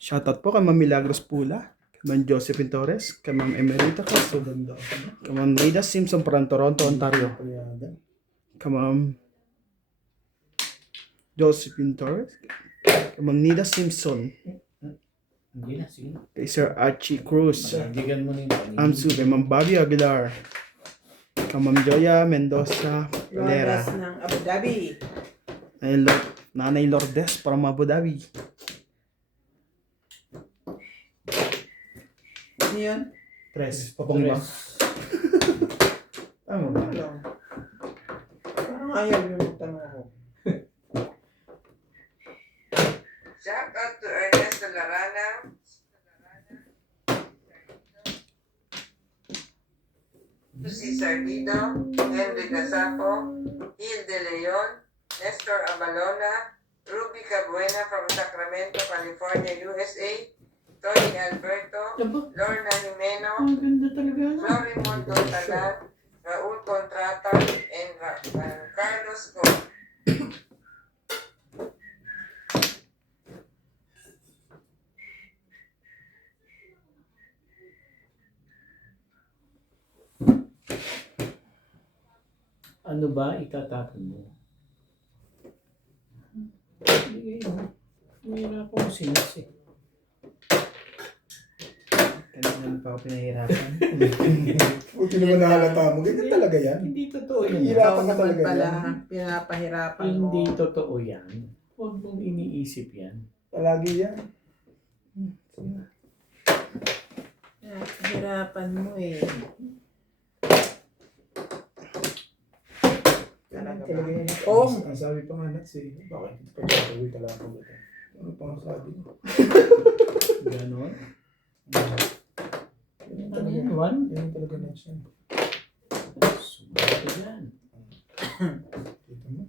Shoutout po kay Ma'am Milagros Pula, kay Ma'am Josephine Torres, kay Ma'am Emerita Caso, kay Ma'am Nida Simpson from Toronto, Ontario, kay Ma'am Josephine Torres, kay Ma'am Nida Simpson, Hindi na, sige na. kay Sir Archie Cruz, Panindigan mo na yung Amsu, kay Ma'am Bobby Aguilar, kay Ma'am Joya Mendoza Valera, Lourdes ng Abu Dhabi. Nanay Lourdes from Abu Dhabi. Ano yun? Tres, papang ba? Tama ba? Ano? Parang ayaw yung magtanong ako. Shout out to Ernest Larana, to Cesar Guido, Henry Gasapo, Gil De Leon, Nestor Abalona, Ruby Cabuena from Sacramento, California, USA, Tony Alberto, Lorna Jimeno, Ang ganda talaga. Florimond Talan, Raul Contrata, and Carlos Go. Ano ba itatapon mo? Hindi kayo. Mahirap akong sinas eh. Kanina pa ako pinahirapan. Buti naman nahalata mo. Ganyan talaga yan. Hindi totoo yan. Hirapan Ikaw ka naman talaga pala, yan. pinapahirapan mo. Hindi totoo yan. Huwag mong iniisip yan. Palagi yan. Pinapahirapan mo eh. Talaga ba? Talaga yan. Oh. Ang sabi pa nga Nats eh. Bakit hindi pa gagawin talaga ko ito? Ano pa ang sabi mo? Ganon. Yan Ano talaga. yan, Juan? Yan talaga Nats yan. Sumagot yan. Kita mo?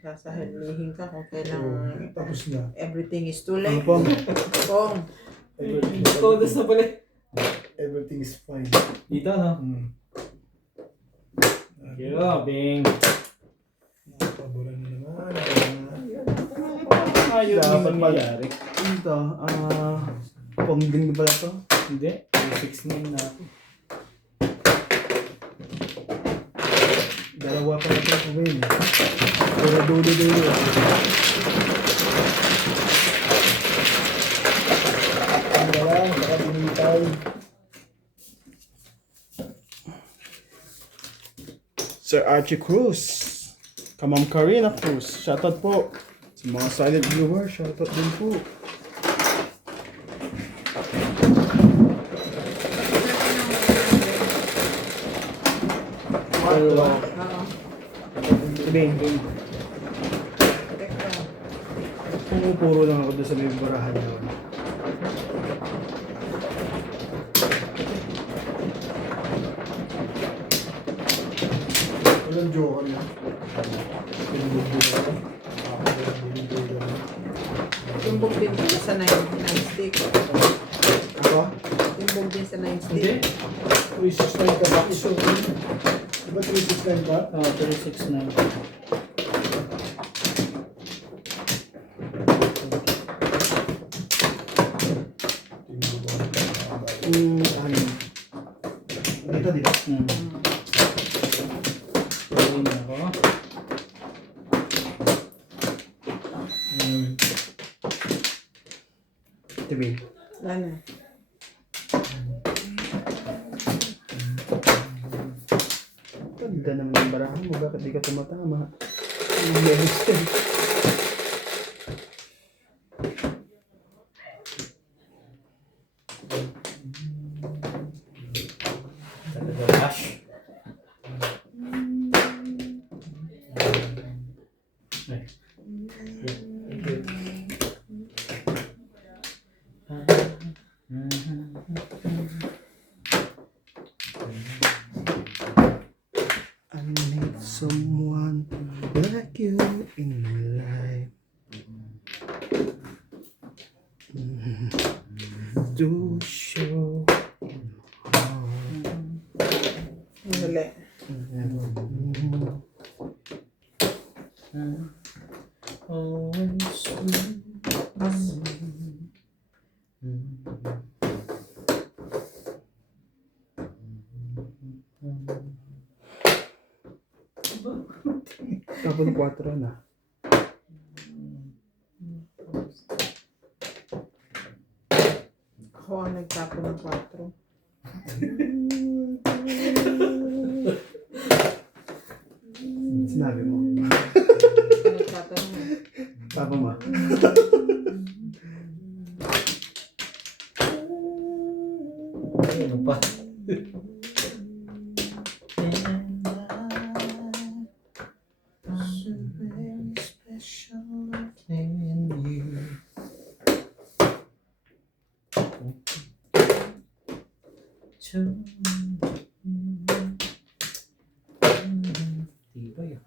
Sasahalmihin ka kung kailang Tapos na. everything is too Ano late. po? Kung Todas na pala. Everything is fine. Dito, no? Yo, Bing. Paboran na naman. Ayaw Dapat naman pala. mangyari. Ito, pangbing pala to. Hindi. 6-9 na ako. Dalawa pa na ito ako yun. Puro dulo-dulo. Ano na lang, baka binitay. Sir Archie Cruz. Kamam Karina Cruz. Shoutout po. Sa mga silent viewers, shoutout din po. Dalawa. Bing. Pumupuro lang ako doon sa may barahan naman. Walang joker na. tumbog din pala sa 9 stick. Ano? Tumbog din sa 9 Hindi. stick. 369 ka ba? Iso. Diba 369 ka? Oh, 369. Ano? Dito, dito. Pwede na ako. Tibi. Ano? Ganda naman yung barahan mo. Bakit di ka tumatama? Talaga rush. Ay. Thank you. I need someone like you in my life. To show. Huli. Tapos ng 4 na. Ako ang nagtapo ng 4. Sinabi mo. Nagtatanong. Tapa mo. Ano pa? Diba yun?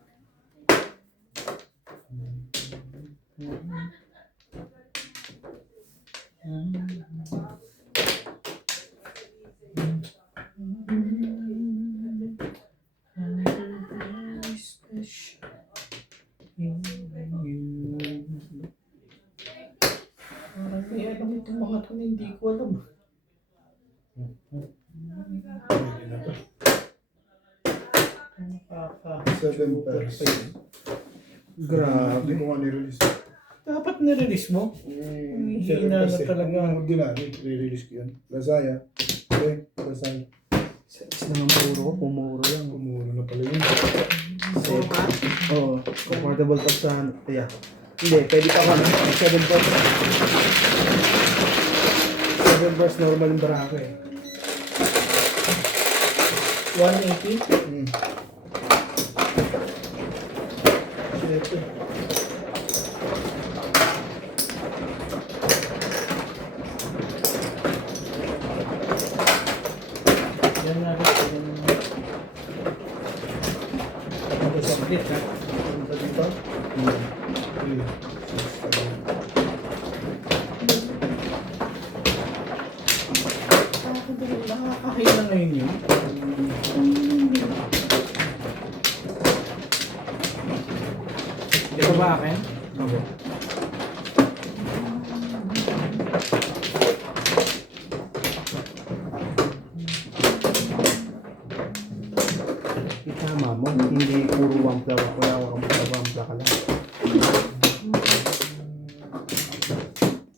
Parang may alam itong mga ito na hindi ko alam. Pwede na to. Seven pairs. Grabe. Hindi mo nga nirelease. Dapat nirelease mo. Hihina na talaga. Ang dinami, nirelease ko yun. Lazaya. Okay, Lazaya. Sa naman puro ko, pumuro lang. Kumuro na pala yun. Oo ba? Oo, comfortable pag sa ano. Yeah. Hindi, pwede ka ka na. 7 bars. 7 bars normal yung barako eh. 180? Ito. Yan na rin. Ito sa split ha. Punta dito. Nakakahila ngayon yun. Ito ba akin? Okay. Itama mo, hindi puro wampla ka, wala ka wampla ka lang.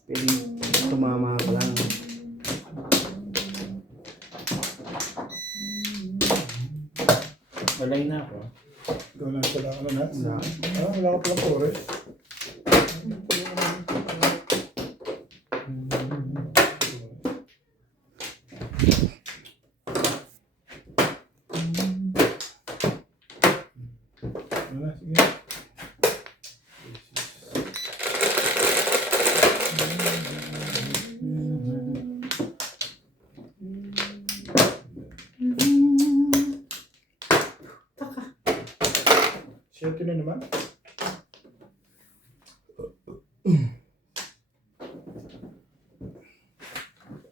Pwede tumama ka lang. Walay na ako. Ikaw na pala ka na nuts. Wala. Wala ka pala kore. Wala, sige. Siyempre na naman.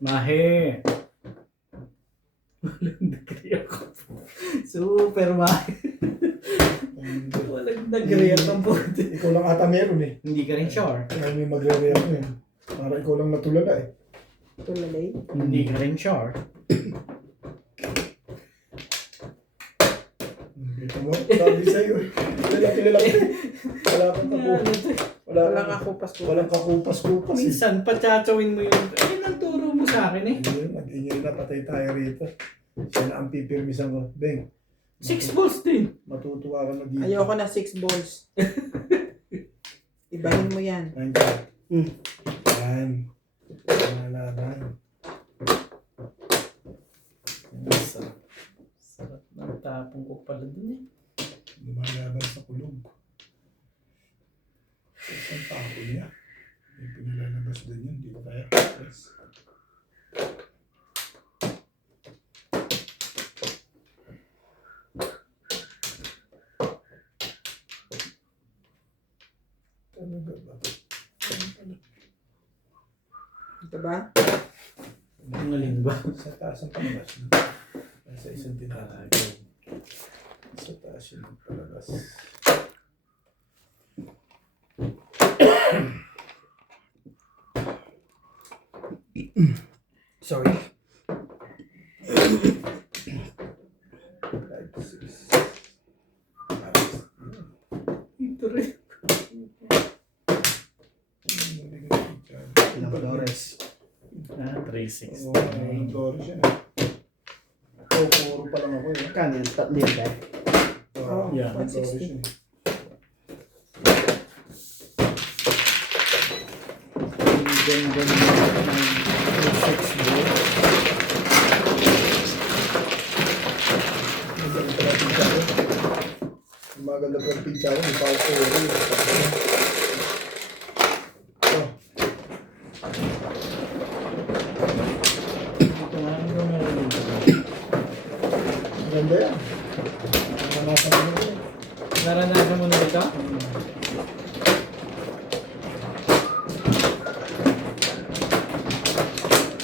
Mahe! Walang degree ako. Super mahe. Walang degree ako po. Ikaw lang ata meron eh. Hindi ka rin sure. Kaya may magre-react mo eh. Para ikaw lang natulala eh. Tulalay. Hindi ka rin sure. Dito mo, sabi sa'yo eh. Kilala ko. Wala kang kakupas. Walang ako pasko. Walang kakupas-kupas eh. Minsan, patsachawin mo yung... Ayun ang turo mo sa akin eh. Ayun, nag-ingay na, patay tayo rito. Siya na ang pipirmisan ko. Beng, 6 balls din. matutuwa ka na dito. Ayoko na 6 balls. Ibahin mo yan. Nandiyan. Hmm. Yan. Nalaban. Sarap. Sarap ng tapong ko pala dun eh. Lumalaban sa kulog. Sa isang tao niya. May pinalalabas din yun. Di ba kaya? Yes. Talaga ba? Ito ba? Ang alin ba? Sa taas ang palabas. Nasa isang tinatay. Sa taas yun ang palabas. Sorry. 5, 6. Ito rin. Ilang Flores. 360. Ang Flores yan. Oh, puro pa lang ako eh. Kano yan? Tatlo yun tayo. Oh, Yeah. ang Flores yan eh. Ganda ng 260 bro. Yung mga ganda pala pincha ko, may pao ko. Oh, Ito nga ang meron dito. ganda yan. Naranasan ko na yun. Naranasan mo na ito?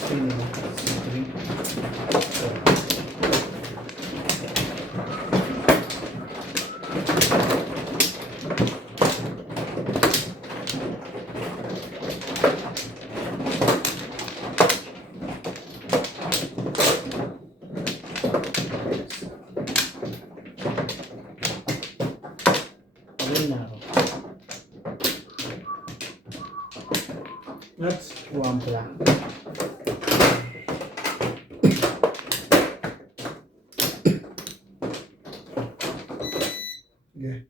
Sino mo? Ayun na ako. Nuts. Buwan pala. Sige.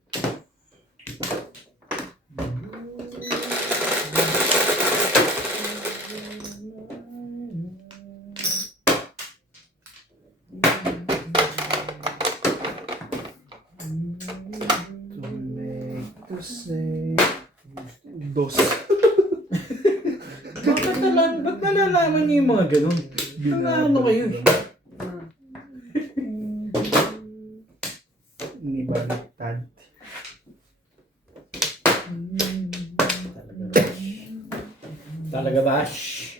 To make to say. Dos. Ba't nalalaman niyo yung mga ganun? Ano kayo? Ni baliktad. Talaga bash.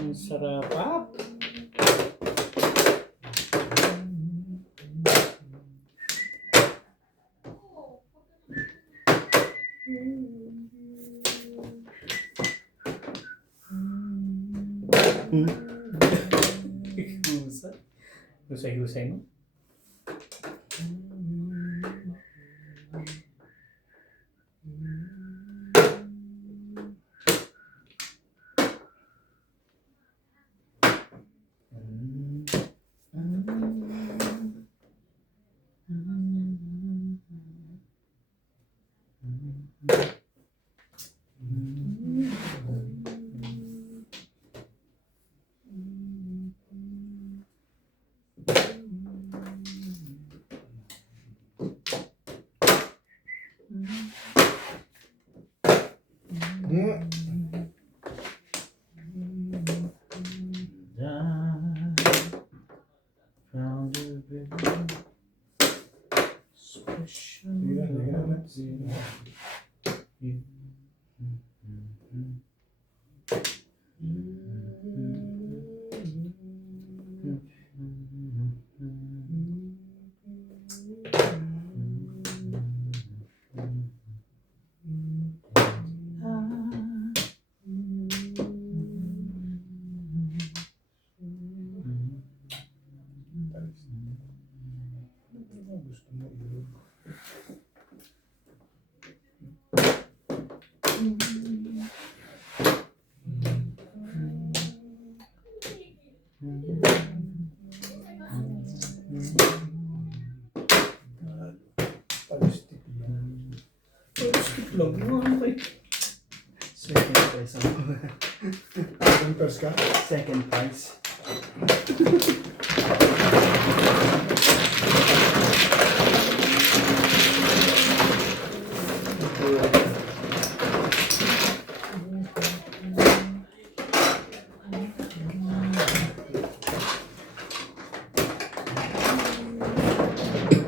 Ang sarap. Husay-husay mo. Yeah. Sige na, sige na, Matt. Sige na. Gusto mo ilog. Palistik lang. Stick lang. Ano kayo? Second prize ako. Anong pers ka? Second prize.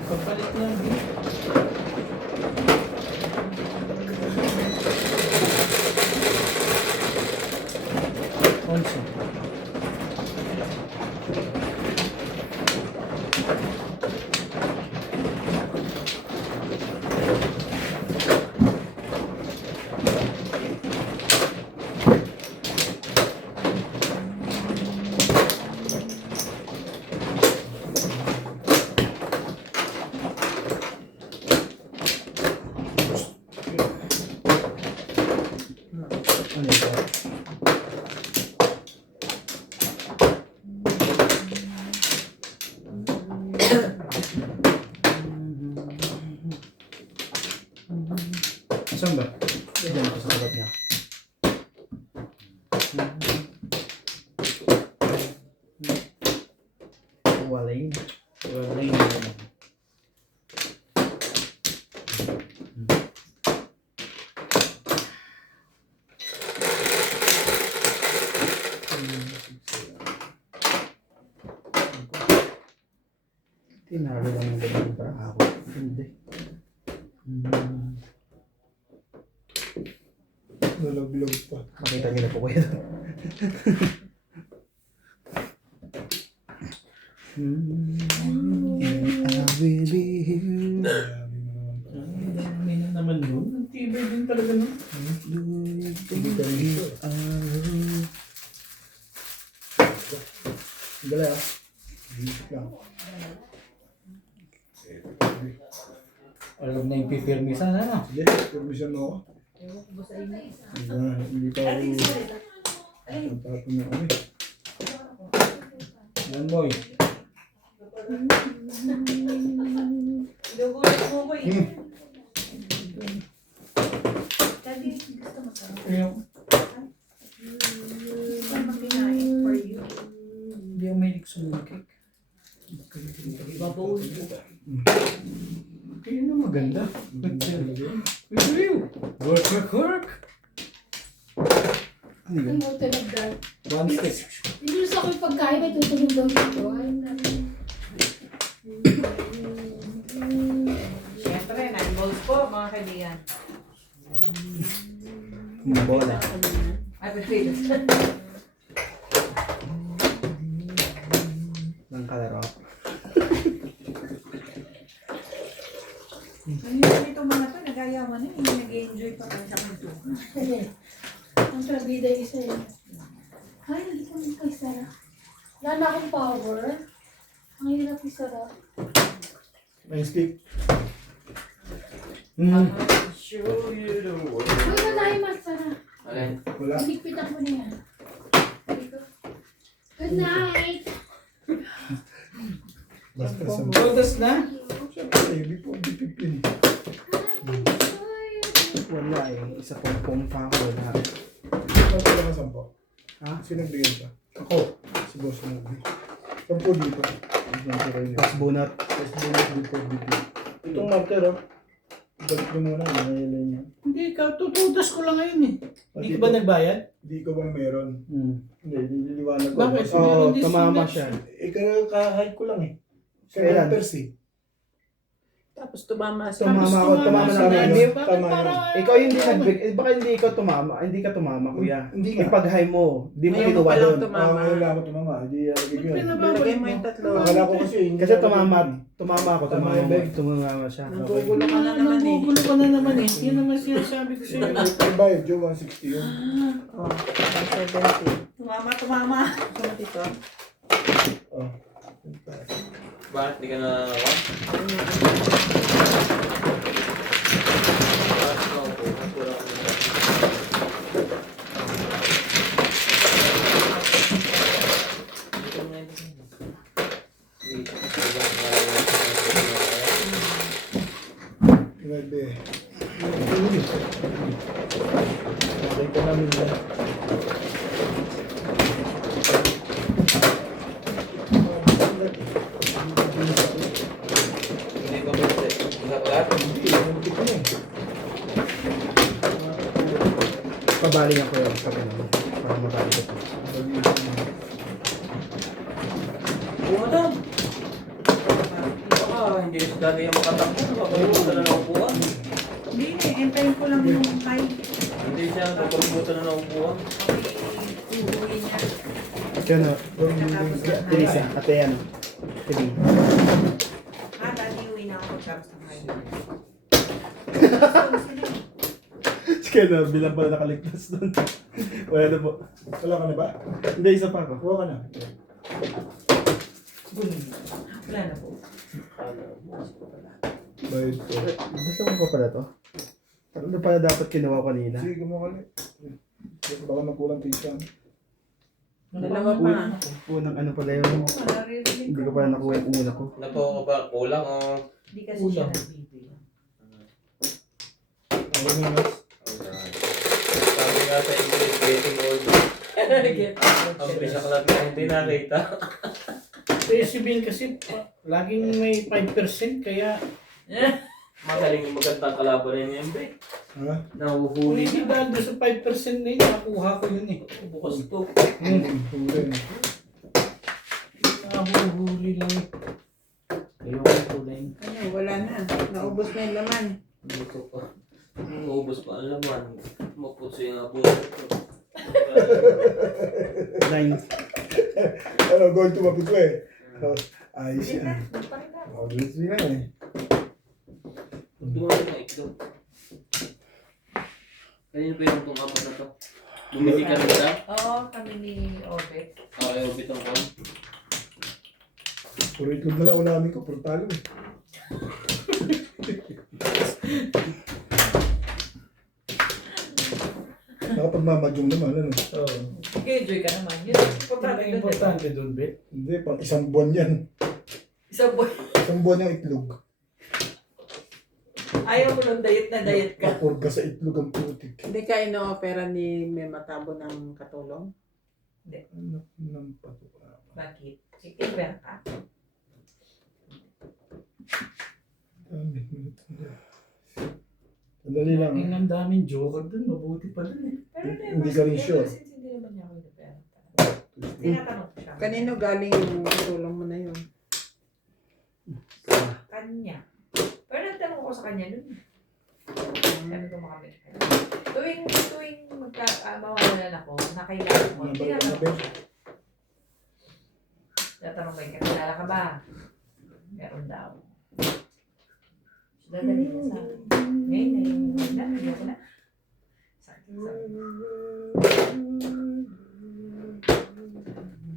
Pagpalit ng onso. Saan ba? Diyan ako sa tapat niya. Walay na. Wala na yun. Tinalo lang yung ganun para ako. Hindi. Nalaglag pa. Makita niyo na po kayo. I will be here. Marami mo naman pa. Ang dami na naman yun. Ang tibay din talaga nun. Hindi ka rin ito. Dala ah. Isip lang. Alam na yung pipirmi sana na. Sige, permission mo ako. Hindi pa ako. Tapon na kami. Yan boy. Yung hindi ako may cake. Kaya na maganda. Work. Ano yun? Ano tulog daw? One stick. Hindi sa ako'y pagkain, may tutulog daw dito. Ayun na. Siyempre, 9 balls po, mga kaibigan. Bola. Ay, pwede. Ng kalaro. Ngayon itong mga to, nagayawan na, hindi nag-enjoy pa kayo sa kanto. Ang trabida yung isa yun. Ay, hindi ko kay Sarah. Wala na akong power. Ang hirap ni Sarah. Nice kick. Show you the world. Uy, nanay mas Sarah. Wala. Iligpitan ko na yan. Dito. Good night! Basta sa Todas na? Siyempre, before the 15. Wala eh. Isa pong pumpa ko. Wala. Saan ka naman 10? Ha? Sino nagbigay pa? Ako. Si Boss mo. 10 dito. Pas bunat. Tapos bonus before the 15. Itong marker oh. Balik nyo muna. Nangyayalay niya. Hindi, tutudas ko lang ngayon eh. Hindi ka ba nagbayad? Hindi ko bang meron? Hindi, nililiwanag ko. Bakit? Oo, Meron din tumama sila. siya. Kahit ko lang eh. Kailan? Converters eh. Tapos tumama sa... Tumama ako, tumama sa na nanay. ako. Bakit Tama parang... Ikaw hindi baka hindi ikaw tumama. Hindi ka tumama, kuya. Hindi nga. Ipag-high mo. Hindi mo Ngayon kinuha pa lang doon. tumama. Ngayon lang ako tumama. Hindi alagay Ba't yun. Nilagay pinababalik mo yung mo? tatlo. Akala ko kasi hindi Kasi alagay tumama yun. ako. Tama yung bag. Tumama siya. Nagugulo ka na naman eh. Nagugulo ka na naman eh. Yan naman sinasabi ko sa'yo. Yung bayad, Joe, 160 yun. Oh, 170. Tumama. Sama dito. Oh. Bakit di ka na Grabe. Nakita namin yan. hindi ko ba nagkakat? Hindi, muntik na eh. Pabali niya ko yun. Sabi naman. Para mabali ko. Bunga daw. Baka hindi sa dati yung makatakbo. Papalimutan na ng upuan. Hindi eh, entayin ko lang yung kay. Hindi siya papalimutan na ng upuan. Uuwi niya. Ito na. Tapos na Teresa. Ate yan. Tibi. dati uwi na ako tapos ng kay. Sige na. Bilang pala nakaligtas doon. Wala na po. Wala ka na ba? Hindi, isa pa ako. Kuha ka na. Wala na po. Bayad ko. Gusto mo pa pala to? Ano pala dapat kinuha ko kanina? Sige, kumuha ka na. Baka magkulang pizza. Dalawa pa. Unang ano pala yung... Naririnig Hindi ko pala nakuha yung una ko. Napo ka ba kulang o Hindi kasi siya nagbibigay. Ako na. Target. Ang bisa club na hindi nakita. Si Ben kasi laging may 5% kaya Magaling yung magandang kalaban na yung MB. Ha? Nahuhuli hindi niya. dahil doon sa 5% na yun, nakuha ko yun eh. Bukas to. Huli. Nahuhuli lang eh. Ayoko ito din. Ano, wala na. Naubos na yung laman. Dito pa. Maubos pa ang laman. Maputso yung abot. 9. Ano, goal to mapito eh. Oh, ayos Hindi na. yan. Parang na. Obvious nga eh. Dumami na itlog. Kanino pa yung itong apat na to? Bumili ka rin sa? Oo, kami ni Obet. Ayaw bitong kon. Puro itlog na lang unamin ko, puro talo eh. Nakapagmamadyong naman, ano? Oo. Nag-enjoy ka naman. Yun ang Ang importante doon. importante doon, Bet. Hindi, pang isang buwan yan. Isang buwan. Isang buwan yung itlog. Ayaw mo ng diet na diet ka. Napurga sa itlog ang putik. Hindi ka ino-opera ni may matabo ng katulong? Ano nang pato? Bakit? Ikipera ka? Sandali lang. Ang daming joker doon, mabuti pa doon eh. Pero Hindi ka rin sure. Since hindi naman niya ako inopera. Tinatanong ko siya. Kanino galing yung katulong mo na yun? Kanya. Pero nagtanong ko sa kanya nun. Sabi ko makamit ka. Tuwing mawawalan ako, na kailangan mo, tinatanong ko siya. Tinatanong ko, kakilala ka ba? Meron daw. Dadali na sa akin. Ngayon, ayoko na. Sakit.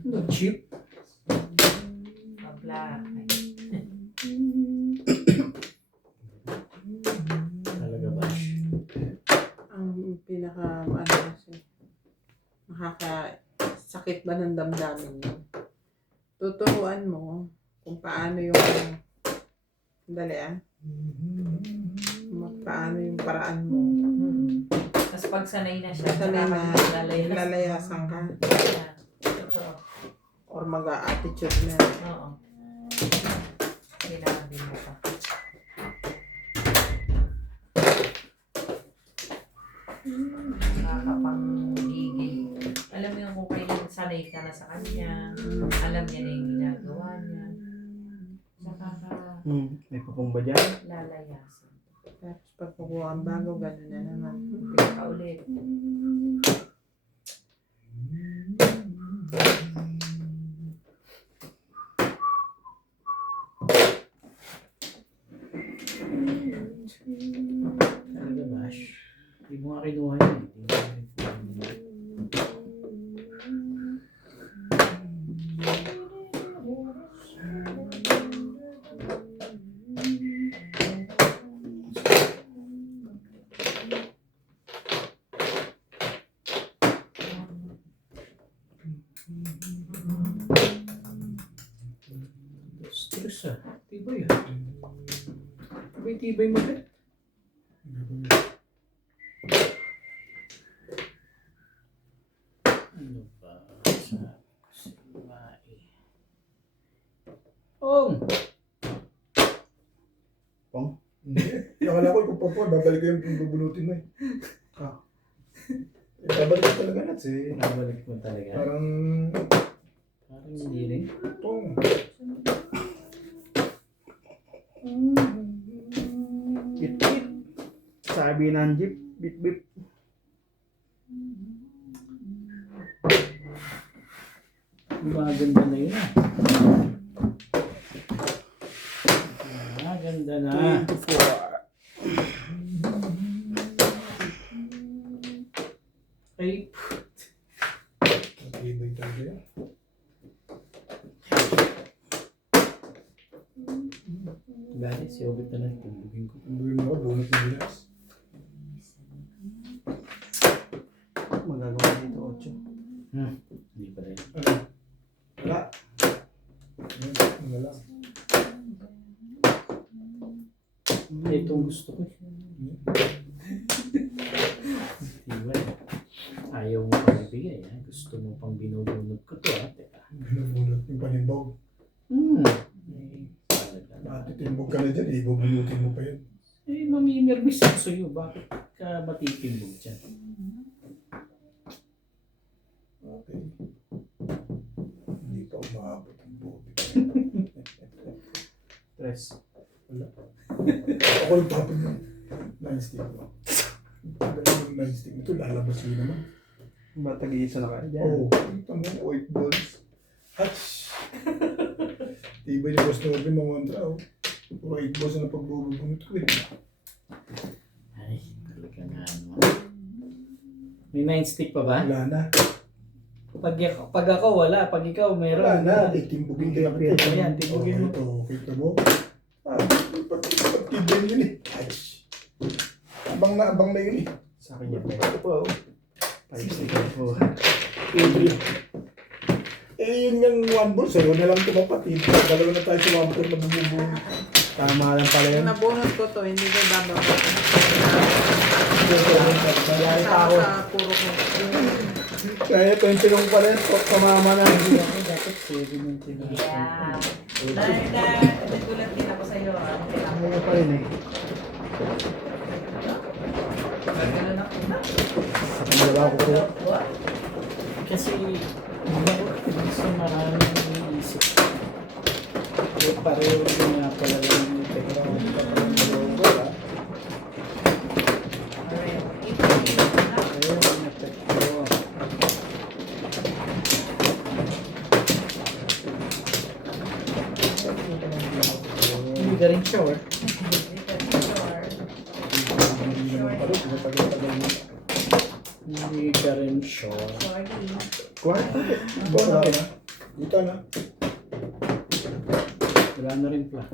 No, cheap. Pabla. Talaga ba? Ang pinaka, ano kasi, makakasakit ba ng damdamin mo? Tuturuan mo kung paano yung, paano yung paraan mo. Tapos pag sanay na siya, Sanay na, lalayasan. lalayasan ka. Totoo. Or mag-a-attitude na. Oo. Kailangan din mo pa. Nakakapanggigil. Alam mo yung kung kailan sanay ka na sa kanya. Alam niya na yung ginagawa niya. Saka ka May pupong ba dyan? lalayasan. Tapos pag kukuha ang bago, gano'n na naman. Pinakaulit. Talaga ba? Hindi mo nga kinuha yun. Hindi mo nga kinuha yun. Stress ah. Tibay ah. Tibay mo ba? Ano ba? Sa kumain. Ong! Akala ko ipupapon, babalik ko yung bubunutin mo eh. Babalik ko talaga nuts eh. Nabalik mo talaga. Parang, Parang hindi rin. tong. Bip bip. Sabi ng jeep, bip bip. Maganda na yun ah. Maganda na. 24. Ay, Matibay talaga yan. dahil si Obit na lang tumbugin ko. Ang gawin mo ako, bunot ng bilas. Magagawa dito 8. Hindi pa rin. Ano? Wala. Wala. Ito ang gusto ko. Diba? Ayaw mo pa ibigay. Gusto mo pa Suyo, bakit ka matitimbog dyan? Okay. Hindi pa umabot ang bobi. Tres. Ako yung tapon ng 9 stick mo. Yung 9 stick ito, lalabas yun naman. Matag-iisa na kayo dyan. Oo. Ito mo, 8 balls. Hats! Diba yung boss na mga kontra, oh. Puro 8 balls na pagbubunot ko eh. Ay, talaga nga ano. May 9 stick pa ba? Wala na. Pag ako wala, pag ikaw meron. Wala na. Timbugin ka na. Ayan, timbugin mo. Ito, kita mo. Pagtibin yun eh. Ay, abang na yun eh. Sa akin yan. Ito pa, oh. 5 stick po. Eh, yun yung 1 ball. Sa'yo na lang ito kapatid. Dalawa na tayo sa 1 ball na bumubunod. Tama lang pala yun. Kung nabunot ko to, hindi ko bababa. Nangyari pa ako. Sa puro ko. Kaya 21 pa rin. Pamama na. Dapat 7 yung tinatawag. Yeah. Nagulat din ako sa'yo. Ano pa rin eh. Ganun ako na. Sa pangalawa ko po. What? Kasi, gusto maraming iniisip. Eh, pareho din nga pala lang yung technology pa pala ng logo, ah. Pareho yung effect ko. Hindi ka rin sure. Hindi ka rin sure. Kwarto. Wala na. Dito na. Wala na rin pala.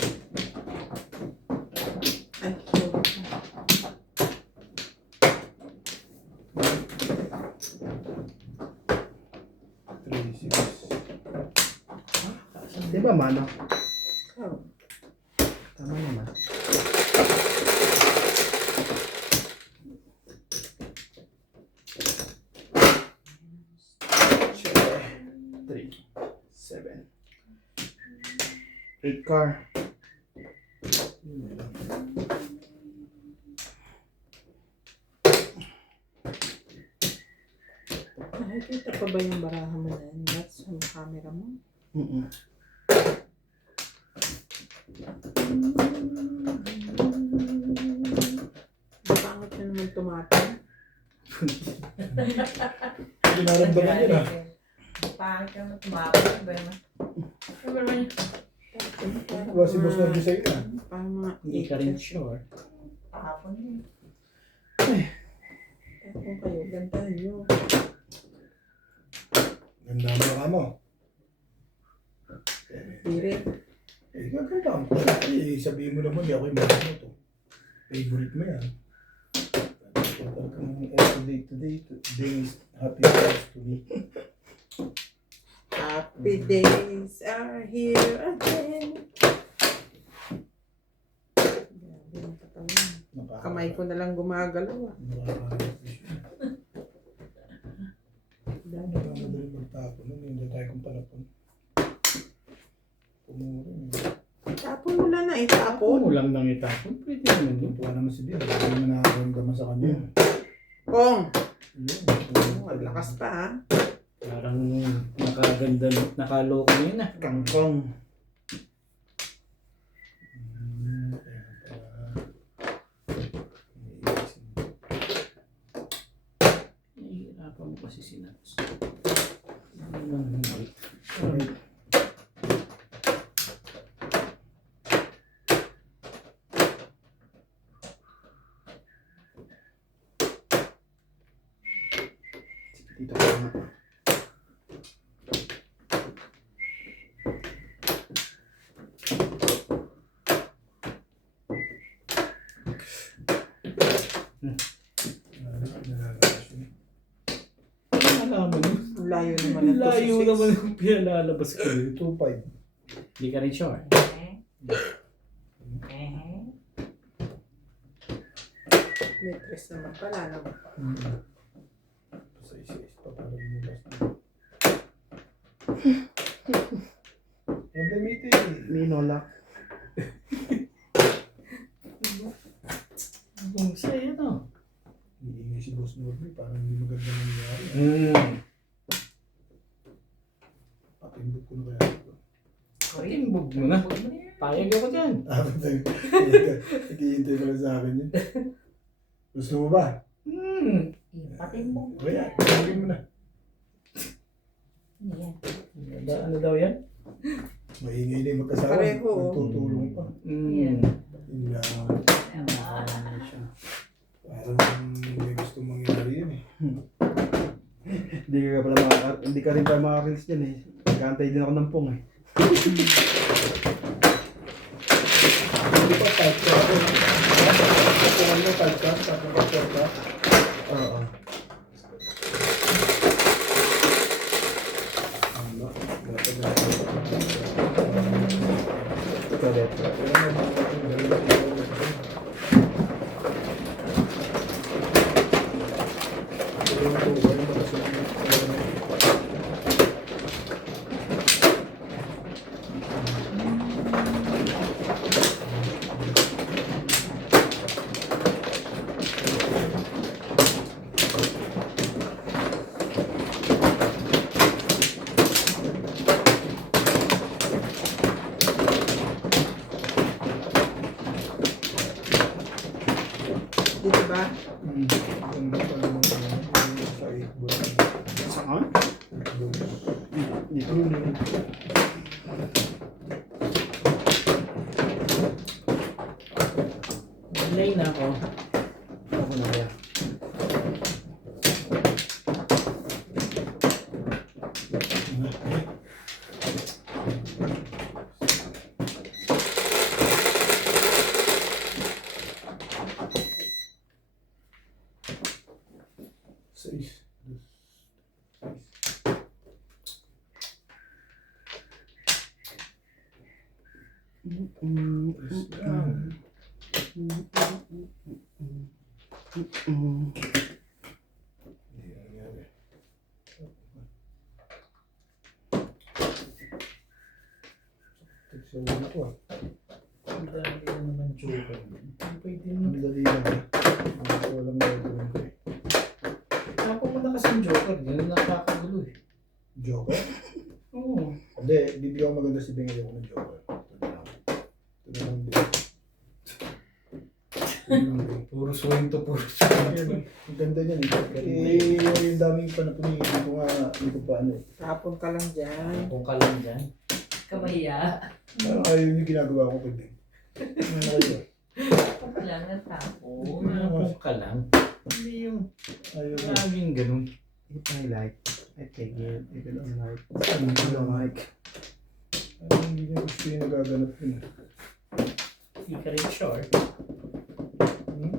Ay, puro ko. Di ba mana? Oh. Tama naman. Three, 7, 8 car. Nakikita pa ba yung baraha mo na yan? That's yung camera mo. Mm-mm. Bakit na naman tumatang? Hindi naramdaman yun ah. Pangit ka mo tumapos. Ba naman? Ano ba naman yun? Diba si boss na sa'yo na. Parang mga Hindi ka rin sure. Kahapon yun. Kung kayo, gandahan nyo. Ganda ang mukha mo. Pirit. Eh, gaganda ang eh, sabihin mo naman, di ako yung bakit mo to. Favorite mo yan. Today is happy days to me. Happy days are here again. Grabe ang katawan. Kamay ko na lang gumagalaw ah. Madaling magtapon nun, hindi tayo kung panapon. Pumurin. Tapon mo na Kung itapon. lang nang itapon, pwede naman yun. Tuwa naman si Bill. Hindi mo nakaramdaman sa kanya. Kong! Yun. Ang lakas pa ha. Parang nakaganda, nakaloko na yun ah. Kangkong. Nahihirapan mo kasi sinaps. Ano lang hindi. Dito ko na. Nalaman mo. Ang layo naman ng Layo 2 naman yung pinalalabas ko. 2-5. Hindi ka rin sure. May tres naman pala. No? Sa isa-is pa para lumabas na. Ang gamit eh. Minola. Kung sa yan oh. Iingay si Boss Norby, parang hindi maganda nangyari. Patimbog ko na kaya ito. Timbog mo na. Payag ako dyan. Naghihintay pala sa akin yun. Gusto mo ba? Patimbog. Kaya, timbogin mo na. Ano daw yan? Maingay na yung magkasawa. Pareho, oh. Nagtutulong pa. Mm. Yun lang. Parang may gusto mangyari yun eh. Hindi ka rin pa makakilis dyan eh. Nag-aantay din ako ng pong eh. Hindi pa type ka ako. Kung ano type ka, tapos ka ka. Oo. Ano? Correct. Dito ba? Saan? Dito. Lay na ako. Ako na kaya. Seis. Ang dami na naman joker. Pwede mo. Ang dali lang. Walang gagawin ko eh. Ako mo na kasing joker. Yun ang nakakagulo eh. Joker? Oo. Hindi, bibigyan ko maganda si Beng ako ng Joker. Ito na lang din. Ito na lang din. Puro swing to puro Ayun, ang ganda niyan eh. Yung daming panapuni, hindi ko pa ano eh. Tapon ka lang dyan. Kung ka lang dyan. Kamahiya. Parang ayaw yung ginagawa ko kay Beng. Ano kayo? Wala na tapo. Kung ka lang. Hindi yung Ayaw niya. laging ganun. If I like, I take it. If I don't like, I don't like. Ayaw hindi niya gusto yung nagaganap yun. Hindi ka rin short. Hmm?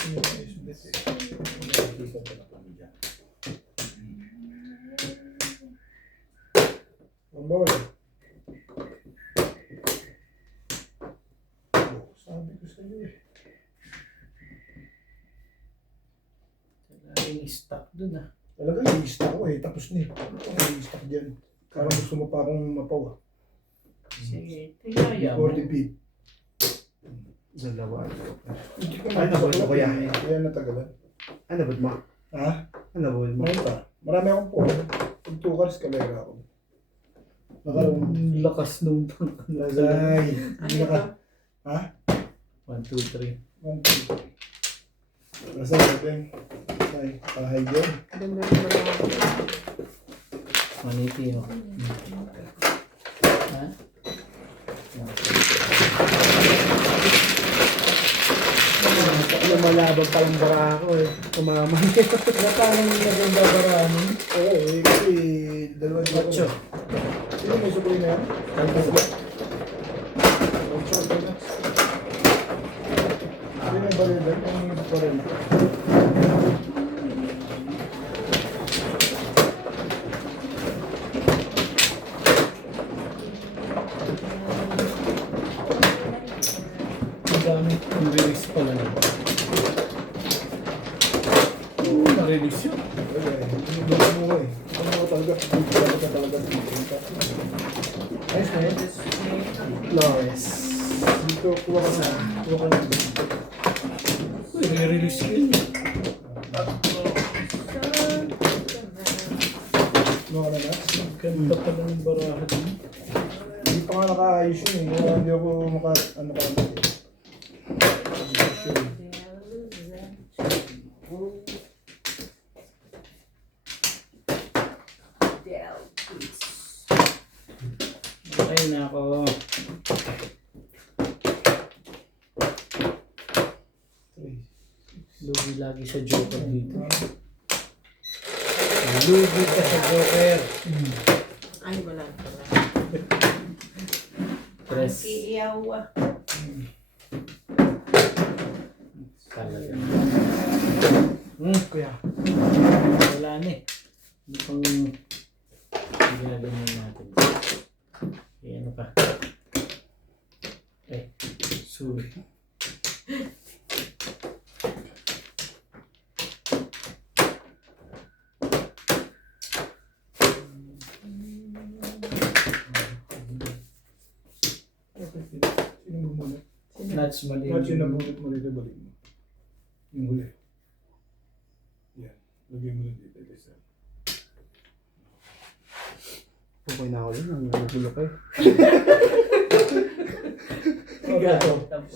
Ano yung ayos bet eh. Nakikita ko na kami dyan. Ang bawal eh. Oh, sabi ko sa'yo eh. Laging stuck dun ah. Talaga i-stock ko eh. Tapos na eh. I-stock dyan. Parang gusto mo pa akong mapawa. Sige, tigaya mo. 40 feet. Dalawa. Hindi ko Ay, nabot mo, kuya. Kaya natagalan. Ano ba mo? Ha? Ano ba mo? Meron pa. Marami akong po. Pag 2 cars, kalera ako. Nakaroon. Ang lakas nung pang Lazay. Ano ito? Ha? 1, 2, 3. 1, 2. Lazay, Beng. Lazay. Pahay dyan. Ganda ng marami. 180 oh. Ha? Ano malabang palang bara ako eh. Kumaman. Kaya paano mo nagbabaraanin? Oo eh. Kasi dalawa dito. Macho. Sino may sukoy na yan? Ang tatlo. Macho. Sino may balidan? Ang baril. Ang dami. Ang release pala na. Oo, na-release yun. Hindi mo eh. Ano mo talaga? Hindi ka talaga. Ayos na yun. Flores. Dito, kuha ka na. Kuha ka na. i-release yun. Ano ka na na? Ganda pala ng barahan mo. Hindi pa nga nakaayos yun eh. Kaya hindi ako ano ka na. Okay na ako. Lugi lagi sa Joker dito. Lugi ka sa Joker. Ay, wala. Tres. Iiyaw. Talaga. Kuya. Wala na eh. Hindi pang ginagawa natin. Eh, ano pa? Eh, sorry. Sino bumunot? Nuts mali. Bakit yung nabunot mo dito balik mo? Yung huli. Yan. Lagyan mo lang dito. Isa. Okay na ako din. Ang nagulo kayo.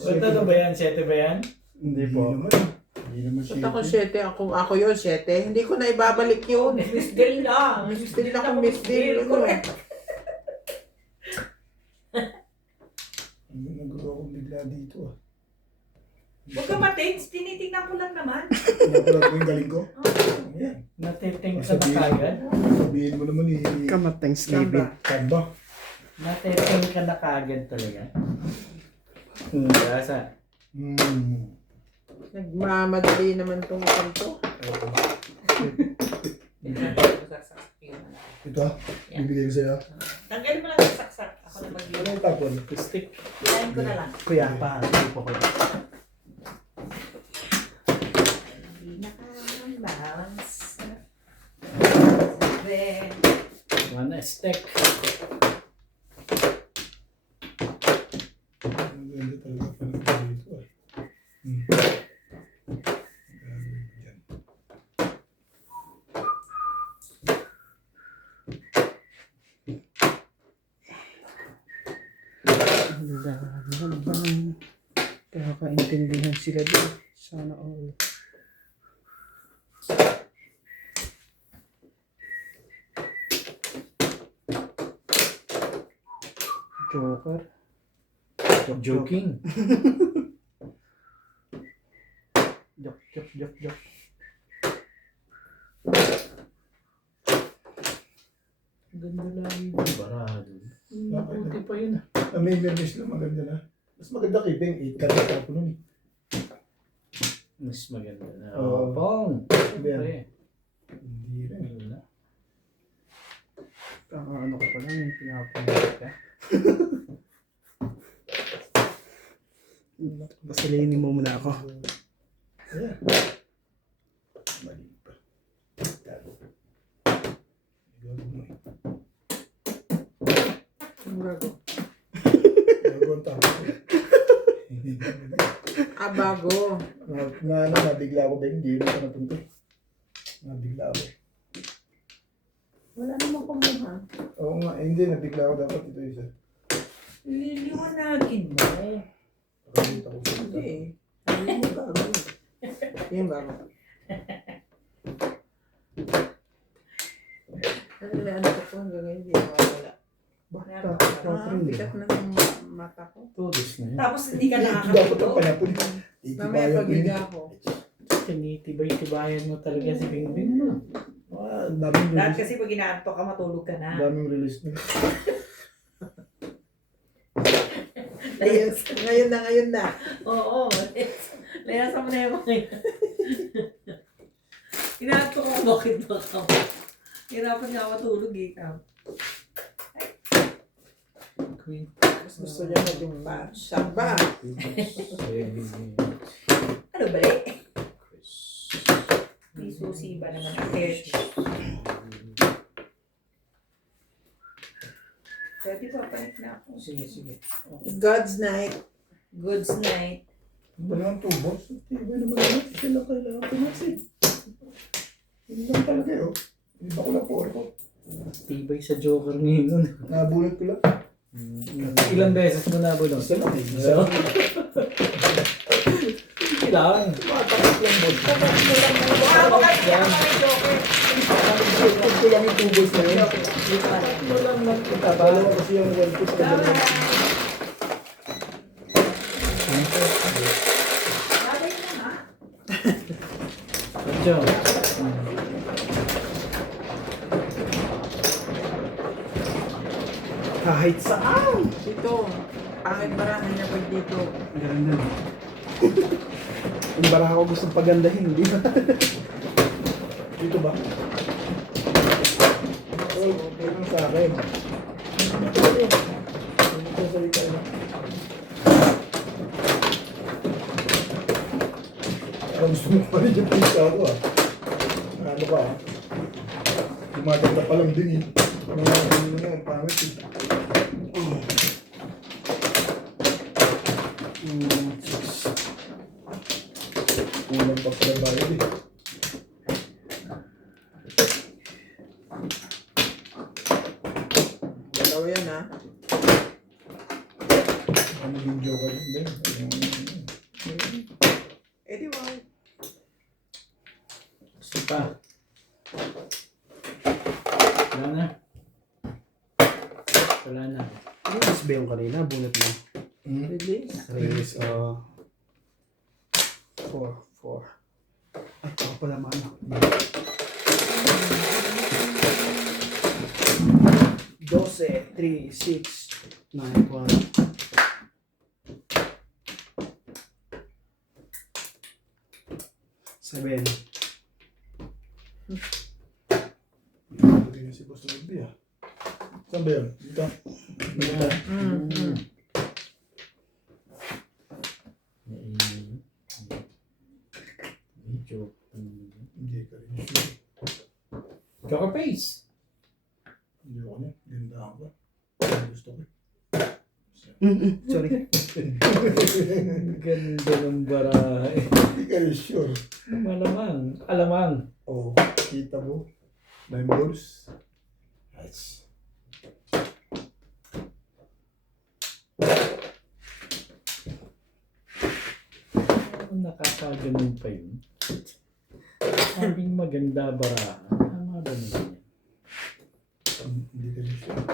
Ito na ba yan? 7 ba yan? Hindi po. Hindi naman Ba't ako 7? Ako yun, 7. Hindi ko na ibabalik yun. Miss Del lang. Miss Del ako, Miss Del. Ano? Naguro ako bigla dito ah. Huwag ka matins, tinitingnan ko lang naman. Napalag mo yung galing ko? Ayan. Natiting ka na kagad? Sabihin mo naman eh. Kamat Thanksgiving. Kamba. Natiting ka na kagad talaga? Gasa. Nagmamadali naman tong kanto. Ito ah. Bibigay ko sa'yo. Tanggalin mo lang yung saksak. Ako na Ano mag-iwan. yung tapon? Stick. Kain ko na lang. Kuya, hindi po kuya. Hindi naka-balance. Sabi. One stick. Ang ganda talaga pala dito ah. Yan. Bang. Kakaintindihan sila doon. Sana all. Joker. Joking. Jok. Ganda lagi yung barado. Mabuti pa yun ah. May memories lang maganda na. Mas maganda kay Beng 8 ka na tapo nun eh. Mas maganda na. Oo. Pong! Ano yan? Pre. Hindi rin. Wala. Ano ka pala yung pinapangalit ka? Basalinin mo muna ako. Ayan. Mali pa. Gago mo eh. Ang bago. Gago ang tapo. Bago. Nabigla ako Beng. Hindi rin ka napunta. Nabigla ako. Wala naman kumuha. Oo nga. Hindi. Nabigla ako dapat ito isa. Liliwanagin mo. Nakakita ko sa Hindi eh. Ano mo bago? Yan bago. Ano ko hanggang ngayon hindi nawawala. Bakit? Bigat na ng mata ko. Tulis na yun. Tapos hindi ka Dapat ang nakakatulog. panapon. Mamaya pag-higa ako. Tinitibay-tibayan mo talaga si Bingbing mo. Daming Lahat release. kasi pag inaantok ka, matulog ka na. Daming release na. Ngayon na. Oo. Layasan mo na yung mga yan. Inaantok ko, bakit ba ka? Hirapan nga matulog eh. Queen. Mas gusto niya maging samba. Ano ba eh? May susi ba naman ang church? Pwede pa panik na ako. Sige. God's night. Goods night. Dalawang tubos. Tibay naman naman. Isa lang kailangan pumasin. Yun lang talaga yun. Iba ko lang po ako. Tibay sa Joker ngayon. Nabunot ko lang. Ilang beses mo nabulong? Isa lang eh. So, ilang? Matakot lang mo. Yan. Ito lang yung tubos na yun. Mo lang lang kita ba? Dalawa kasi yung welcome sa dalawa. Bagay na nga. Medyo. Kahit saan. Dito, pangit barahan niya pag dito. Ganun na. Yung baraha ko gusto pagandahin, di ba? Dito ba? Oh, okay lang sa akin. Sasalita na. Gusto mo pa rin yung pizza ako ah. Ano ba ah? Gumaganda pa lang din eh. Ano pangit eh. Kulang pa pala bayad eh. Dalaw yan ha. Ano yung joker din? Eh di wow. Gusto pa. Wala na. Wala na. Ano mas ba yung kanina? Bunot mo. Release. Release, 4. Ay, baka pala mana. 12, 3, 6, 9, 1. Seven. Hindi na si Boss Ruby ah. Saan ba yun? Dito? Dito? Medyo. Hindi ka rin sure. Joker face. Hindi ako niya. Ganda ako. Gusto ko. Sorry. Ganda ng baraha eh. Hindi ka rin sure. Malamang. Alamang. Oh, kita mo. 9 balls. Nice. Nakakaganon pa yun. Sabing maganda baraha. Tama ba naman yan? Hindi ka rin sure.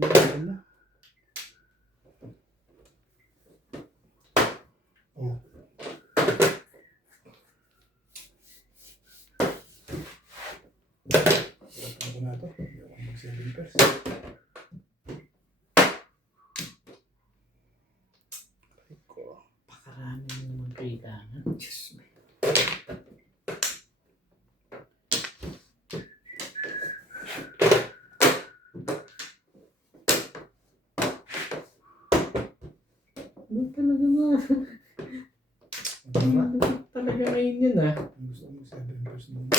Yun na. Oh. Ano na ito? Hindi ako mag-7 pairs. Pakarami mo naman kailangan. Diyos me. Ano talaga nga? Ano na? Talaga ngayon yun ah. Gusto ko mag-7 pairs muna.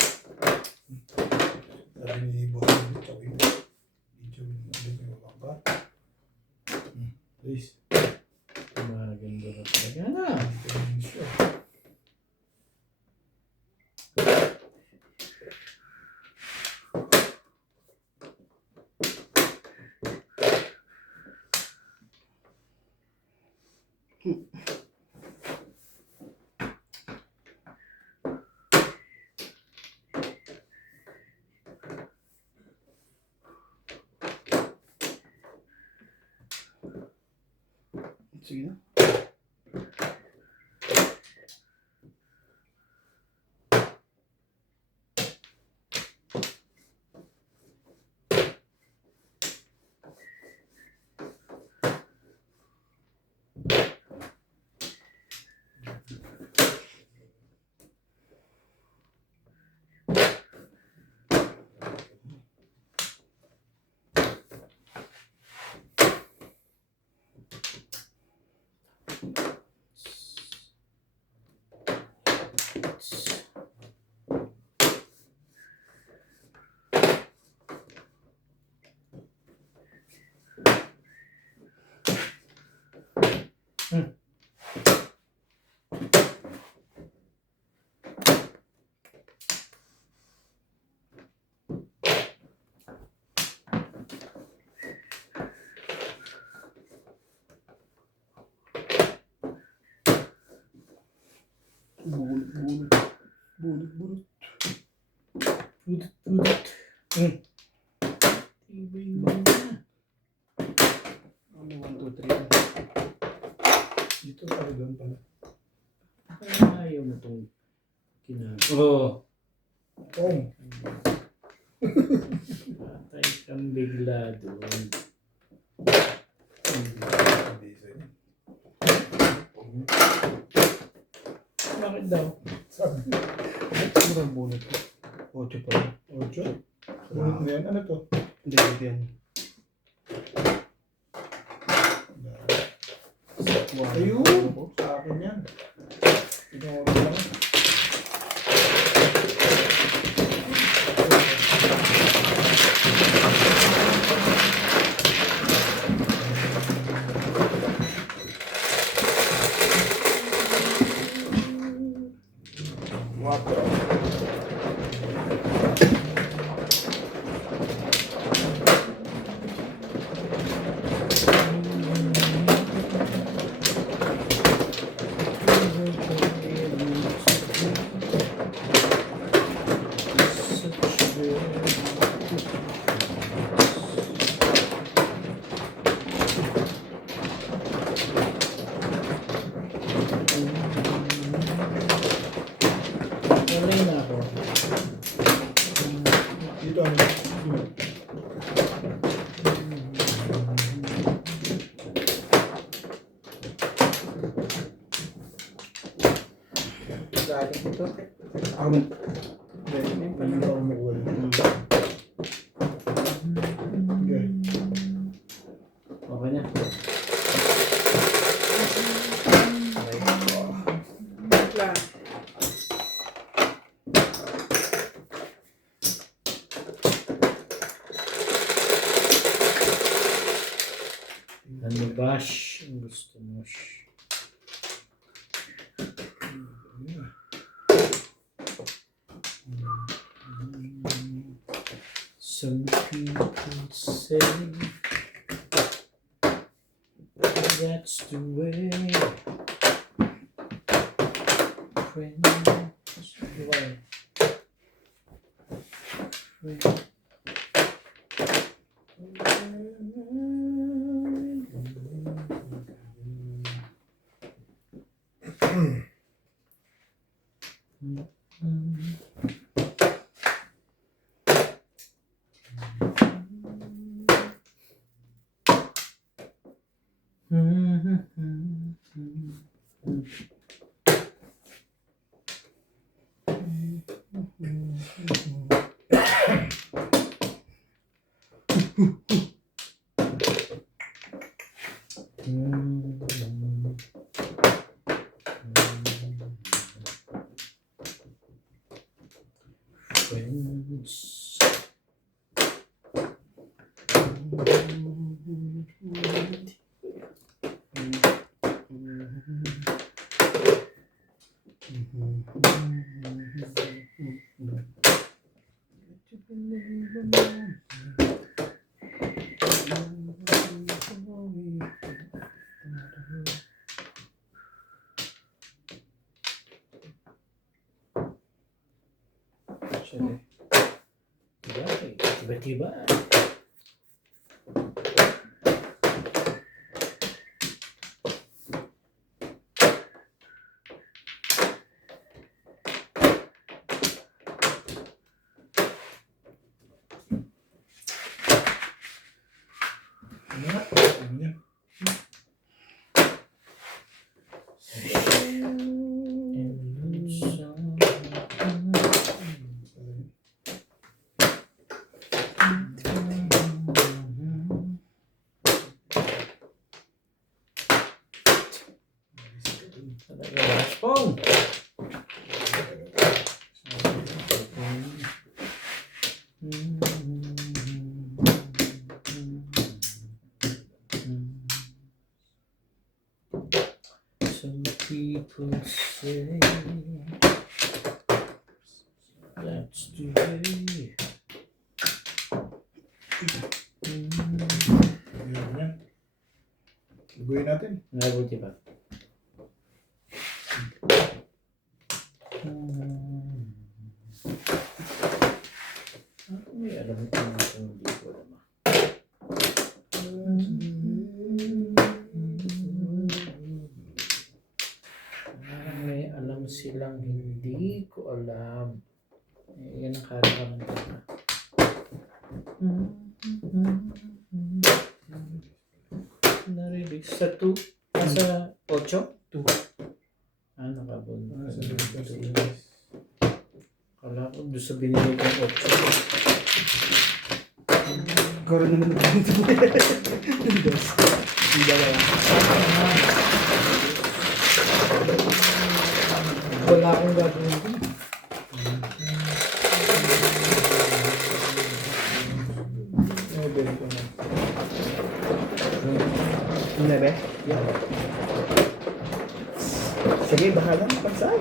Sabi ni Boss Ruby, tawin mo. Video mo. Ano yung mga ba? Please. Maganda na talaga na. Hindi ka rin sure. Sige na. Bunot. Bunot. Udot. Tibay mo na. Ano, 1, 2, 3. Dito tayo doon pala. Ayaw mo itong ginagawa. Oh, Patay kang bigla doon. Bakit daw? sabi. Siguro ang bunot ko. 8 pa rin. 8. Ulit na yan. Ano to? Hindi, ito yan. Ayun! Sa akin yan. Pinawala lang. Wala na ako. Dito ano? Galing ito. Hindi, ano ba ako makuha yun? Okay. Okay na. Wait lang. Ano bash? Ang gusto mo? Some people say that's the way friends play. Friends. Tiba-tiba. Ano yan? Raspong. Some people say that's the way. Ayan yan. Luguin natin. Nabuti ba? May alam ko na kung hindi ko alam. May alam silang hindi ko alam. Yan ang karaman ko na. Narinig sa 2? Sa 8? 2. Nakabunda. Sa Lucas. Kala ko doon sa binili kong 8. Ikaw rin naman nagpunta. Dos. Hindi dalawa. Wala akong gagawin din. Nebe? Yeah. Sige, bahala. Pagsaan.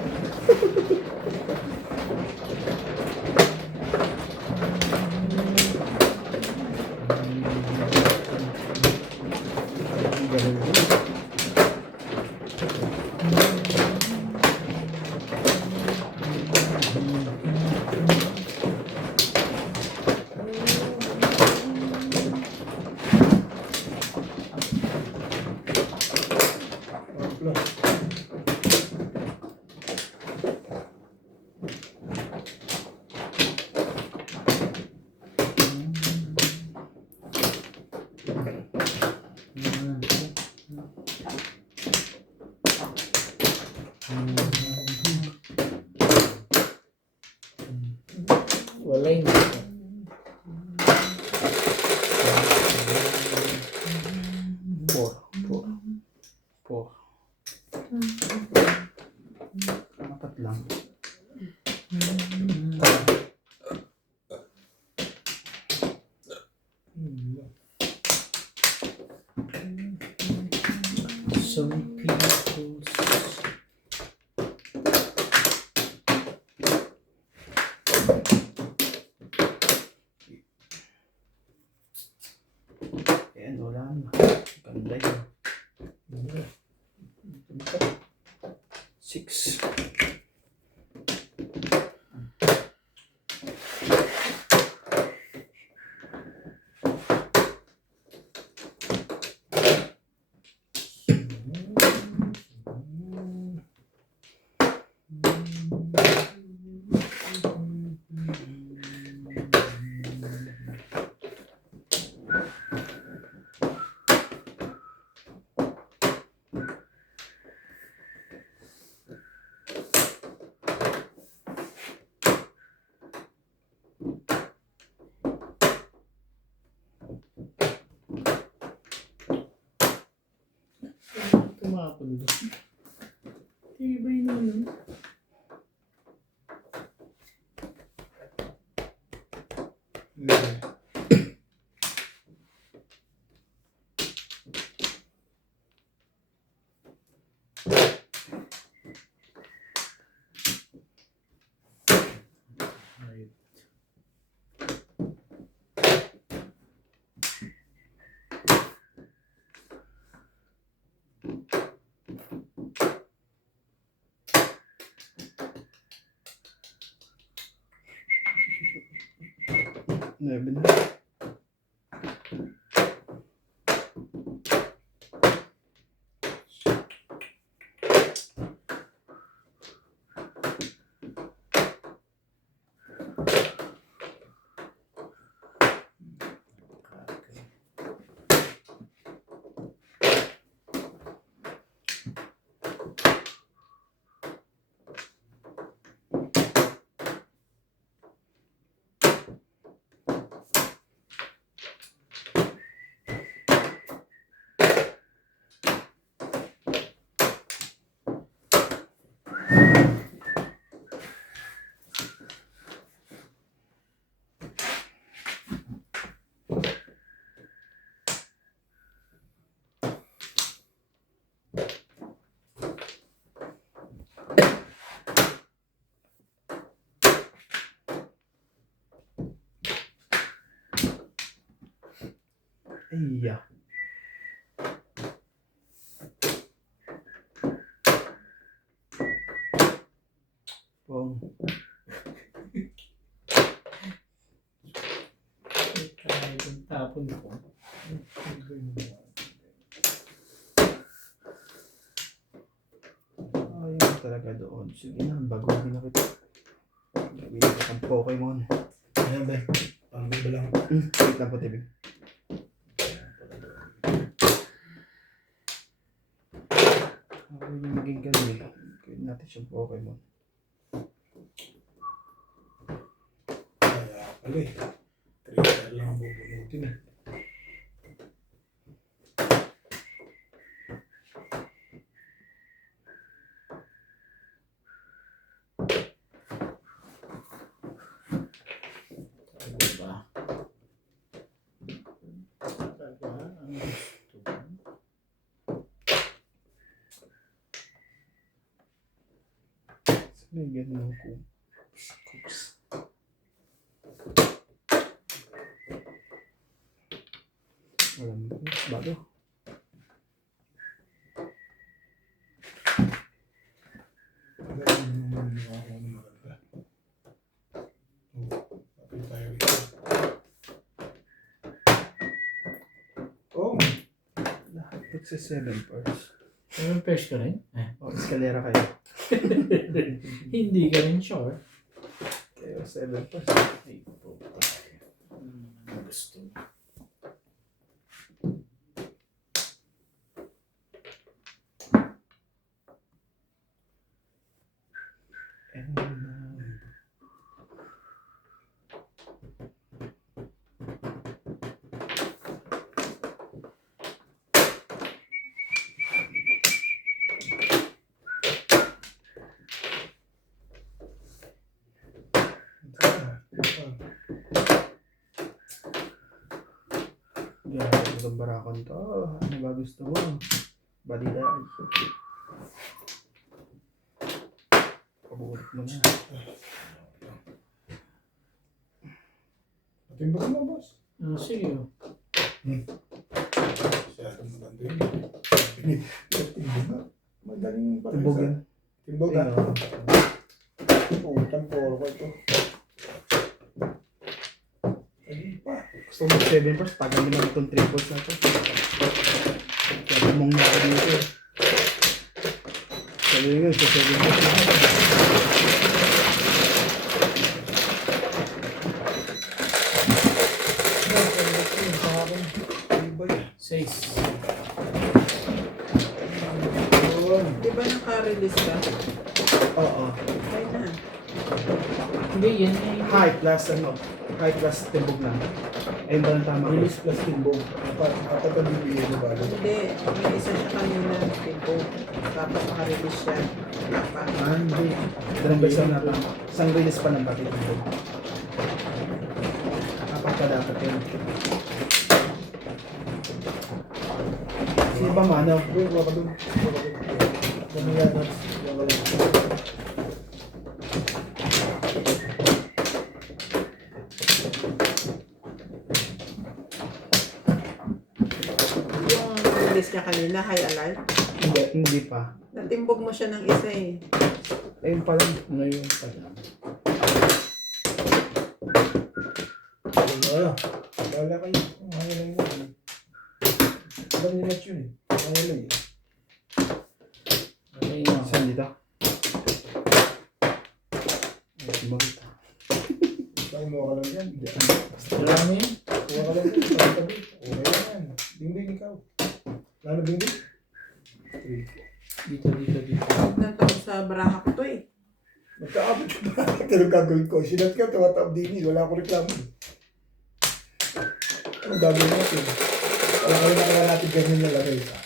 Wala yun. Four. Apat lang. Some people Ayan, wala na. Ganda yun. 6. Tumapon doon. Tibay na yun. Nebe na. Ay, Pong. Kahit yung tapon ko. Ayun talaga doon. Sige na, baguhin na kita. Gawin na kitang Pokemon. Ayan ba? Panggal ba lang? Wait lang po, TV. Ako yung maging galing. Gawin natin siyang Pokemon. Kaya pala eh. 3 lang ang bubunutin eh. Ano ba? Talaga ang gusto ko. Sige, ganun ko. Cooks. Walang bago. Gawin mo naman ako ng maganda. Kapit tayo rito. Oh, Lahat sa 7 parts. May pairs ka rin? O, eskalera kayo. Hindi ka rin sure. Kayo 7 parts. Ay, puta. Ano gusto mo? And, Yan, itong barakon to. Ano ba gusto mo? Balidan. Pabulit mo na. Patimbang mo, boss. Sige. Masyadong maganda yun. Timbog na. Madaling pala. Timbog yan. Timbog ah. Ayun. Utang poro ko ito. Ayun pa. Gusto mo 7 parts? Tagalin lang itong triples na ito. Kaya tumong na ako dito. Sabi nga, sa 7 parts na. Says. Di ba naka-release ka? Oo. Ay na. Hindi, yan eh. High plus ano? High plus timbog na. Ayun ba ang tama? Release plus timbog. Apat ang bibigyan mo ba? Hindi. May isa siya kanina. Tipo. Tapos naka-release siya. Tapa. Ah, hindi. Dalawang ba isang na tama? Isang release pa ng bakit timbog. Apat ka dapat yun. Sino ba mano? Doon, wala ka doon. Mamaya na. Wala ka doon. Yung release niya kanina, high alive. Hindi pa. Natimbog mo siya ng isa eh. Ayun pa lang. Ngayon pa lang. Wala. Wala kayo. Ayaw lang yun. Alam niyo na yun eh. Ayaw lang yun. Okay na. Saan dito? Ay, sumagot. Bakit mo ka lang yan? Marami yun? Kuha ka lang yan. Tabi. Okay lang yan. Bingbing ikaw. Lalo bingbing? Dito. Huwag na taon sa baraha ko to eh. Magkaabot yung bakit. Anong gagawin ko? Sinat ka, tumatawag din eh. Wala akong reklamo. Anong gagawin natin? Wala kayo nakala natin ganyan na lagay ka.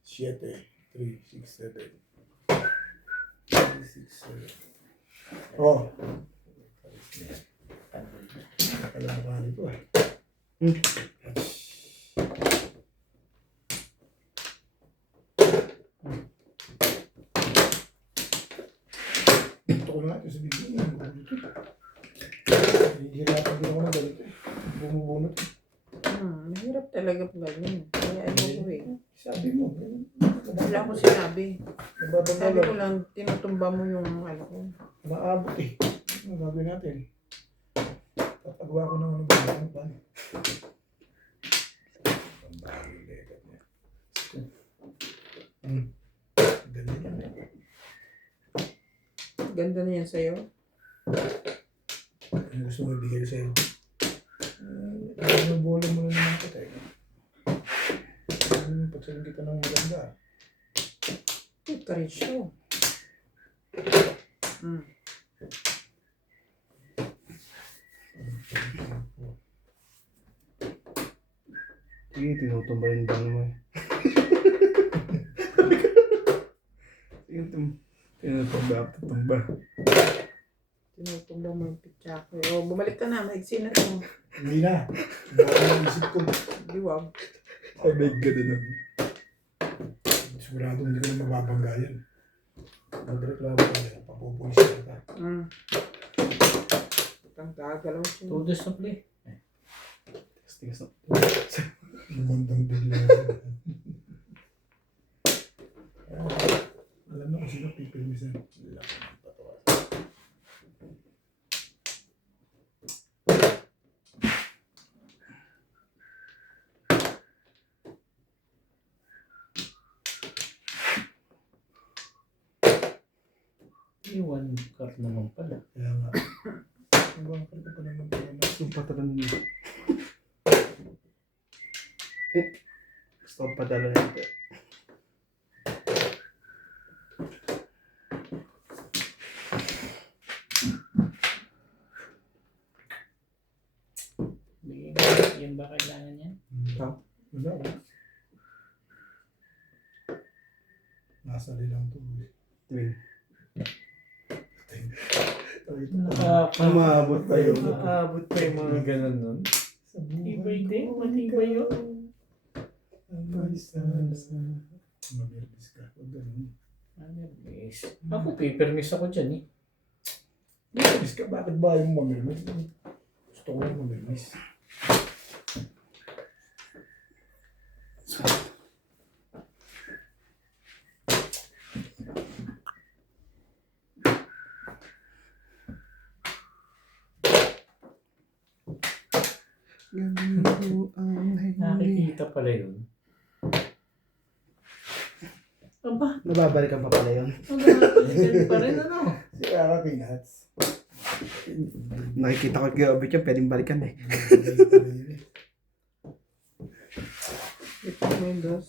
7, 3, 6, 7. 3, 6, 7. Oh. Alam mo kani ko eh. Ito ko na ito sa bigyan. Hihirapan din ako na ganito eh. Bumubunot. Mahirap talaga ganun. Kaya ayoko eh. Sabi mo. Wala ko sinabi. Nababangga Sabi ko lang. lang, tinutumba mo yung ano ko. Maabot eh. Ano gagawin natin? Tatagawa ko ng ano ba? Ano ba? Ang bagay legat niya. Ganyan yan eh. Ganda na yan sa'yo. Ano gusto mo ibigay sa'yo? Ano bola mo na naman kita eh. Pagsaling kita ng maganda. Ito rin siya. Sige, tinutumba yung bang mo eh. Sige, tinutumba. Tinutumba mo yung pitsa ko. O, bumalik ka na. Maigsi na to. Hindi na. Baka ang isip ko. Diwag. Ay, may ganda na. Sigurado hindi ko na mababangga yan. Magreklamo ka na. Papupulis ka. Ang gagalaw siya. Todo sa play. Tigas na. Lumandang bigla. Alam na kung sino pipilmisan. Laki ng patawa. Iwan card naman pala. Kaya nga. Ang ka pa naman pala na. Gusto pa talaga nito. Gusto ko padala nito. Yan ba kailangan yan? Wala ba? Nasa lilang to. Tuwing. Umaabot pa yun. Umaabot pa yung mga ganun nun. Matibay din. Matibay yun. Mabilis ka. Huwag ganun. Mamirmis. Ako papermiss ako dyan eh. Mabilis ka? Bakit ba yung mabilis? Gusto ko yung mabilis. Nakikita pala yun. Aba, Nababalikan pa pala yun. nakikita pa rin ano. Si Ara Peanuts. Nakikita ko kay Obit yan, pwedeng balikan eh. Ito mo yung dos.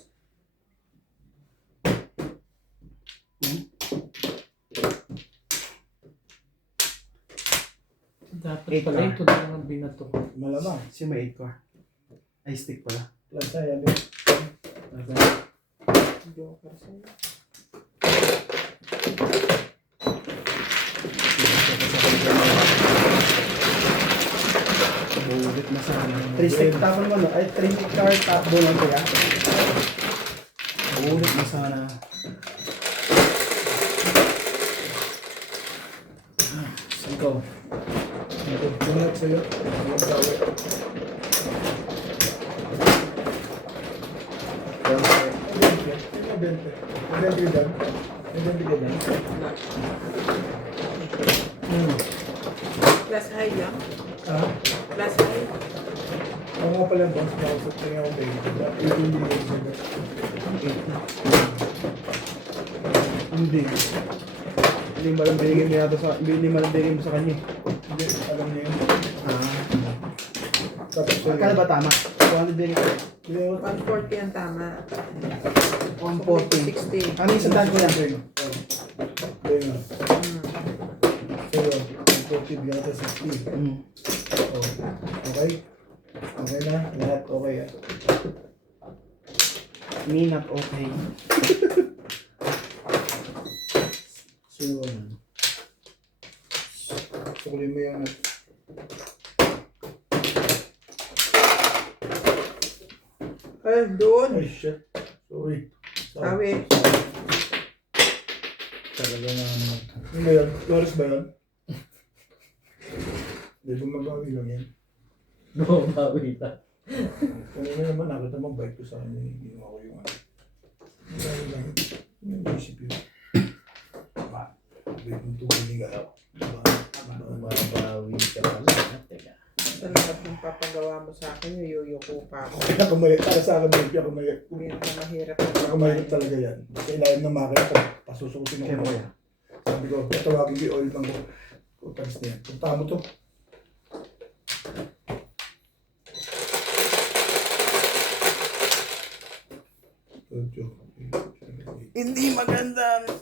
Dapat Eight pala ka. ito na lang ang binato ko. Malamang. Si may 8 core. Ay, stick pala. Plus ay ano. Joker sa'yo. Bulit na sana. 3 stick tapon mo no? Ay, 3 card tapon lang kaya. Bulit na sana. Ikaw. Peanuts sa'yo. Ang sawi. May 20. May 20 dyan. May 20 ka dyan. Plus high lang. Ha? Plus high. Ako nga pala boss. Nakasot ko yung 20. 18 billion sa'yo. Hindi. Hindi malang binigay mo yata sa... Hindi malang binigay mo sa kanya. Hindi. Alam niya yun. Tapos Kaya ba tama? 200 binigay ko. 140 ang tama. 140. 60. Ano yung sandaan ko yan? Ayun nga. Sa'yo. 140 bigyan ka sa 60. Oh. Okay? Okay na? Lahat okay ah. Me not okay. So, sukulin mo yung Ay, doon. ay shit. Sorry. Sabi. Talaga na naman. Ano ba yun? Flores ba yun? Hindi ko magawi lang yan. No, bawi lang. Kanina naman, nakita mo, bike ko sa kanya, ginawa ko yung ano. Dahil lang, yung isip yun. Ba, bike mo tuminig ako. Mabawi ka pala. Teka. Sa lahat ng papagawa mo sa akin, yuyuko pa ako. Kaya kumayat, para sa akin, baby, ako mayat. Hindi na mahirap Ako mayat talaga yan. Sa ilalim ng makina ko, pasusukutin Kaya ako. mo yan. Sabi ko, tawagin ko yung oil ng talis na yan. Punta mo to. Hindi maganda ang